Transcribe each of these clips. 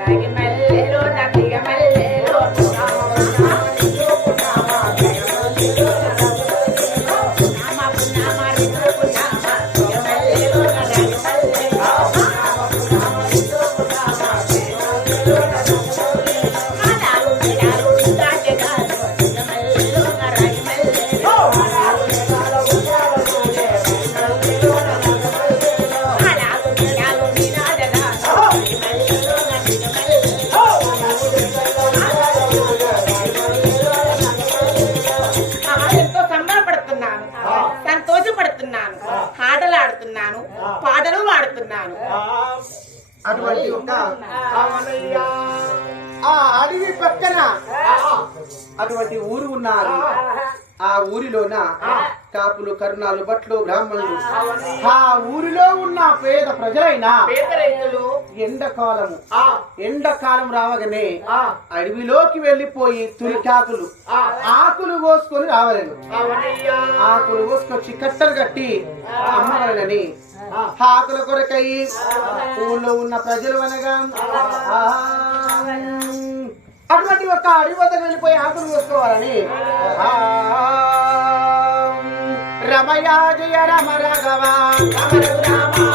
రెండు మల్లెలో నదిగ అటువంటి ఒక ఆ అడవి పక్కన అటువంటి ఊరు ఉన్నారు. ఆ ఊరిలోన కాపులు కరుణాలు భట్లు బ్రాహ్మణులు. ఆ ఊరిలో ఉన్న పేద ప్రజలైన ఎండాకాలము ఎండాకాలం రావగానే అడవిలోకి వెళ్ళిపోయి తులికాకులు ఆకులు కోసుకొని రావాలను. ఆకులు కోసుకొచ్చి కట్టలు కట్టి అమ్మవాలని ఆకుల కొరకై ఊళ్ళో ఉన్న ప్రజలు అనగా అటువంటి ఒక అడవి వద్ద వెళ్ళిపోయి ఆకులు కోసుకోవాలని. రమయా జయ రమ రఘవ. రమ రఘురామ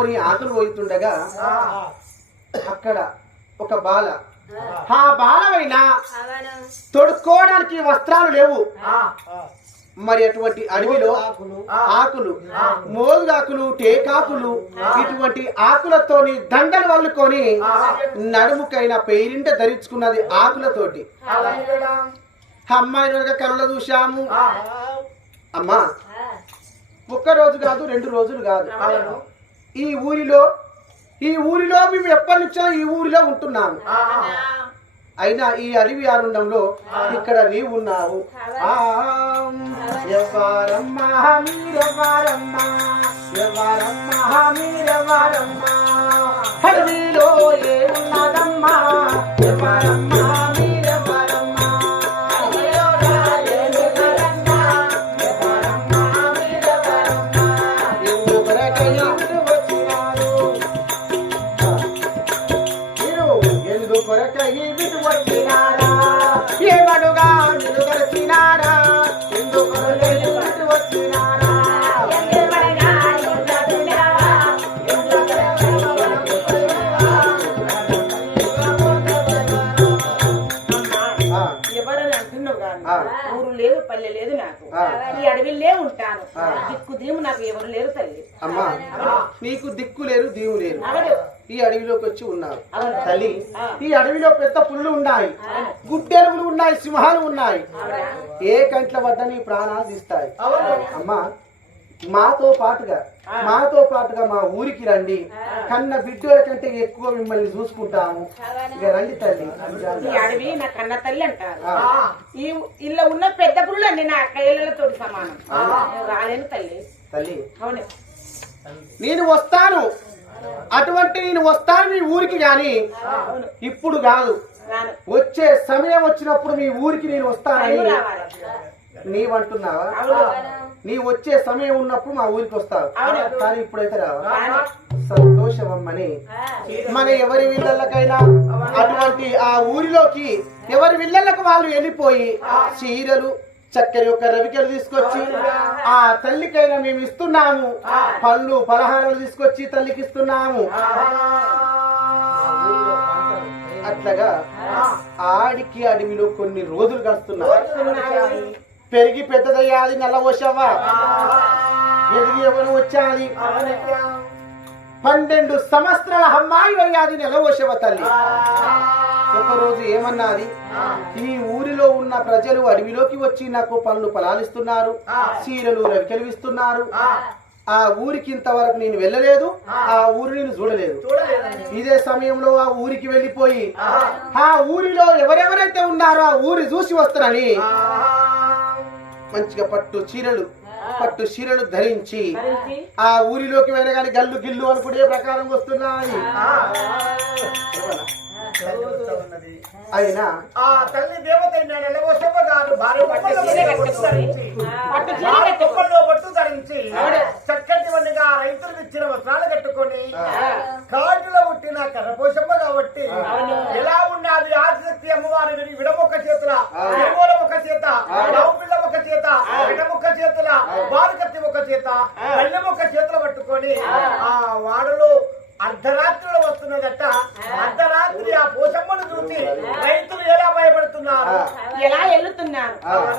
చేరుకొని ఆకలి పోతుండగా అక్కడ ఒక బాల. ఆ. బాలమైన తొడుక్కోవడానికి వస్త్రాలు లేవు. మరి అటువంటి అడవిలో ఆకులు. మోదుగాకులు టేకాకులు ఇటువంటి ఆకులతోని దండలు వల్లుకొని నడుముకైన పేరింట ధరించుకున్నది ఆకులతోటి. అమ్మాయి కళ్ళ చూశాము. అమ్మా ఒక్క రోజు కాదు రెండు రోజులు కాదు. ఈ ఊరిలో ఈ ఊరిలో మేము ఎప్పటి నుంచో ఈ ఊరిలో ఉంటున్నాము. అయినా ఈ అడవి ఆనందంలో ఇక్కడ నీవు ఉన్నావు. అడవిలో ఏ ఉన్నదమ్మా? ఈ అడవిలో ఉంటాను. దిక్కు దీము నాకు ఎవరు లేరు తల్లి. అమ్మా నీకు దిక్కు లేరు దీవు లేరు. ఈ అడవిలోకి వచ్చి ఉన్నారు తల్లి. ఈ అడవిలో పెద్ద పుల్లు ఉన్నాయి. గుడ్డెలుగులు ఉన్నాయి సింహాలు ఉన్నాయి. ఏ కంట్ల వద్ద నీ ప్రాణాలు తీస్తాయి? అమ్మా మాతో పాటుగా మాతో పాటుగా మా ఊరికి రండి. కన్న బిడ్డల కంటే ఎక్కువ మిమ్మల్ని చూసుకుంటాము. ఇక రండి తల్లి. ఈ అడవి నా కన్న తల్లి అంటారు. ఈ ఇలా ఉన్న పెద్ద అన్ని నా అక్కయ్యలతో సమానం. రాలేను తల్లి. తల్లి. అవును. నేను వస్తాను. అటువంటి నేను వస్తాను మీ ఊరికి గాని ఇప్పుడు కాదు. వచ్చే సమయం వచ్చినప్పుడు మీ ఊరికి నేను వస్తానని నీవంటున్నావా? నీ వచ్చే సమయం ఉన్నప్పుడు మా ఊరికి వస్తావు. కానీ ఇప్పుడైతే రావా? రాను. సంతోషం అమ్మని మన ఎవరి విల్లలకైనా అటువంటి ఆ ఊరిలోకి ఎవరి విల్లలకు వాళ్ళు వెళ్ళిపోయి చీరలు చక్కెర యొక్క రవికెలు తీసుకొచ్చి ఆ తల్లికైనా మేము ఇస్తున్నాము. పళ్ళు పలహారాలు తీసుకొచ్చి తల్లికి ఇస్తున్నాము. అట్లాగా ఆడికి అడవిలో కొన్ని రోజులు గడుస్తున్నాయి. పెరిగి పెద్దదయ్యాది నల్లవోసావా ఎదిగి ఎవరు వచ్చాది పన్నెండు సంవత్సరాల అమ్మాయి అయ్యాది నెలవోసవ తల్లి. ఒకరోజు ఏమన్నది? ఈ ఊరిలో ఉన్న ప్రజలు అడవిలోకి వచ్చి నాకు పనులు ఫలాలిస్తున్నారు చీరలు రవికెలివిస్తున్నారు ఆ. ఊరికి ఇంతవరకు నేను వెళ్ళలేదు ఆ. ఊరు నేను చూడలేదు. ఇదే సమయంలో ఆ ఊరికి వెళ్ళిపోయి ఆ. ఊరిలో ఎవరెవరైతే ఉన్నారో ఆ ఊరి చూసి వస్తారని. మంచిగా పట్టు చీరలు పట్టు చీరలు ధరించి ఆ ఊరిలోకి వెళ్ళ కానీ గల్లు గిల్లు అనుకునే ప్రకారం వస్తున్నాయి. అయినా ఆ తల్లి దేవత పట్టు ధరించి. చక్కటి వండుగా రైతులు ఇచ్చిన వస్త్రాలు కట్టుకొని ఆ. కాటులో పుట్టిన కర్రపోషమ్మ కాబట్టి అవును. ఎలా ఉన్నది ఆదిశక్తి అమ్మవారి విడి- విడమొక్క చేతుల ఆ. నిర్మూల ఒక చేత ఆ. పిల్ల ఒక చేత విడమొక్క చేతుల వారికత్తి ఒక చేత కళ్ళెం ఒక చేతులు పట్టుకొని ఆ. వాడలో అర్ధరాత్రిలో వస్తున్నదట. అర్ధరాత్రి ఆ పోషమ్మను చూసి రైతులు ఎలా భయపడుతున్నారు? ఎలా వెళ్తున్నారు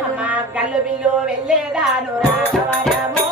అమ్మా గల్లు బిల్లు వెళ్ళేదాను రాఘవరము.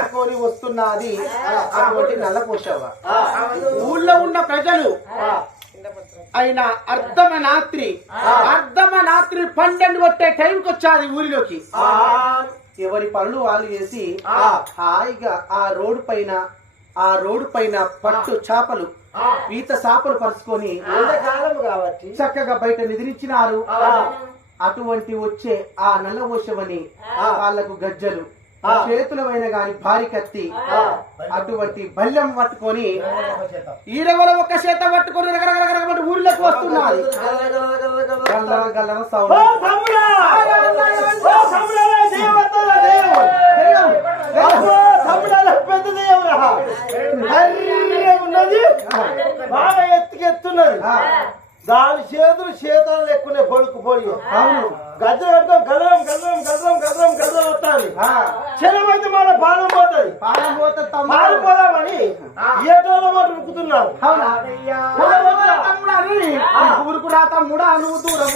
వాడవట్టుకొని వస్తున్నది. అటువంటి నల్లపోషవ ఊళ్ళో ఉన్న ప్రజలు అయిన అర్ధమనాత్రి అర్ధమనాత్రి పన్నెండు కొట్టే టైంకి వచ్చాది ఊరిలోకి. ఎవరి పనులు వాళ్ళు చేసి హాయిగా ఆ రోడ్డు పైన ఆ రోడ్డు పైన పట్టు చేపలు ఈత చేపలు పరుచుకొని చక్కగా బయట నిద్రించినారు. అటువంటి వచ్చే ఆ నల్లవోషవని వాళ్ళకు గజ్జలు చేతులమైన గాని భారీ కత్తి అటువంటి బల్యం పట్టుకొని ఈడగల ఒక్క చేత పట్టుకొని రకరకరకరకమంటూ ఊళ్ళోకి వస్తున్నారు గల్లర గల్లర సౌండ్ ఉన్నది బాగా ఎత్తుకెత్తున్నది ఆ, దాని చేతులు చేతాలు ఎక్కునే పొడుకు పొడి అవును. గజ్జ కట్టడం గదరం గదరం గదరం గదరం గదరం వస్తాను ఆ, క్షణమైతే మన పాలం పోతుంది. పాలం పోతే తమ్ముడు. పారిపోదామని ఏటోళ్ళ మాట రుక్కుతున్నారు అవునా? ఊరుకురా తమ్ముడా నువ్వు దూరం.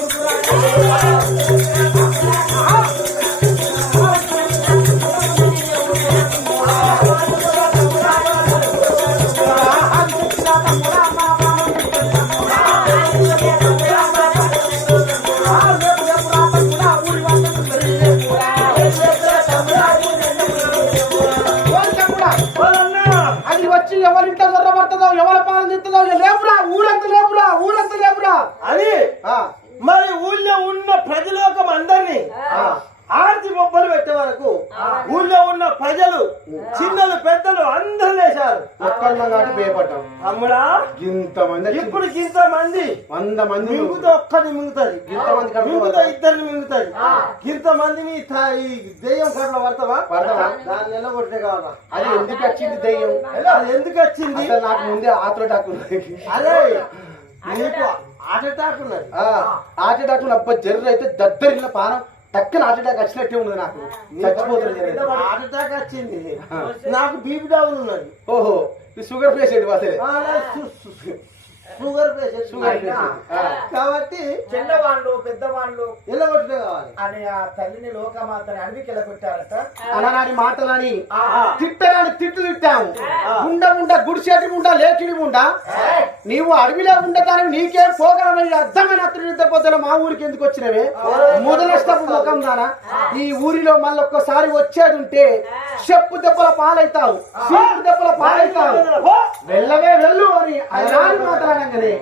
ఇంతమంది ఇప్పుడు ఇంత మంది వంద మంది మింగుతో ఒక్కటి మింగుతుంది ఇంతమంది మింగుతో. ఇద్దరిని మింగుతుంది ఇంత మందిని తా- ఈ దెయ్యం కట్ల పడతావా? పడతావా? దాన్ని నిలబొట్టే కావాలా? అది ఎందుకు వచ్చింది దెయ్యం? అది ఎందుకు వచ్చింది? నాకు ముందే ఆత్ర డాక్ ఉన్నది అరే నీకు హార్ట్ అటాక్ ఉన్నది. ఆ, ఆట అబ్బా జర్ర అయితే దద్దరిల్ల పానం. టక్కన ఆట డాక్ వచ్చినట్టే ఉన్నది నాకు. చచ్చిపోతుంది జర్ర. హార్ట్ అటాక్ వచ్చింది. నాకు బీపీ డౌన్ ఉన్నది. ఓహో ఈ షుగర్ పేషెంట్ అసలే షుగర్ పేషెంట్. కాబట్టి చిన్నవాళ్ళు పెద్దవాళ్ళు నిలబొట్టే కావాలి. అని ఆ తల్లిని లోకమాతని అడవికి వెళ్ళగొట్టారట అననాని మాటలని. తిట్టరాని తిట్టు తిట్టాము. ఉండ ఉండ గుడిసేటి ఉండ లేకిడి ఉండ నీవు అడవిలో ఉండటానికి నీకేం పోగలమని అర్థమైన అతని మా ఊరికి ఎందుకు వచ్చినవే? మొదలష్టపు ముఖం దానా ఈ ఊరిలో మళ్ళీ ఒక్కసారి వచ్చేది ఉంటే చెప్పు దెబ్బల పాలైతావు. చెప్పు దెబ్బల పాలైతావు. వెళ్ళవే వెళ్ళు అని అననాని మాటలనగానే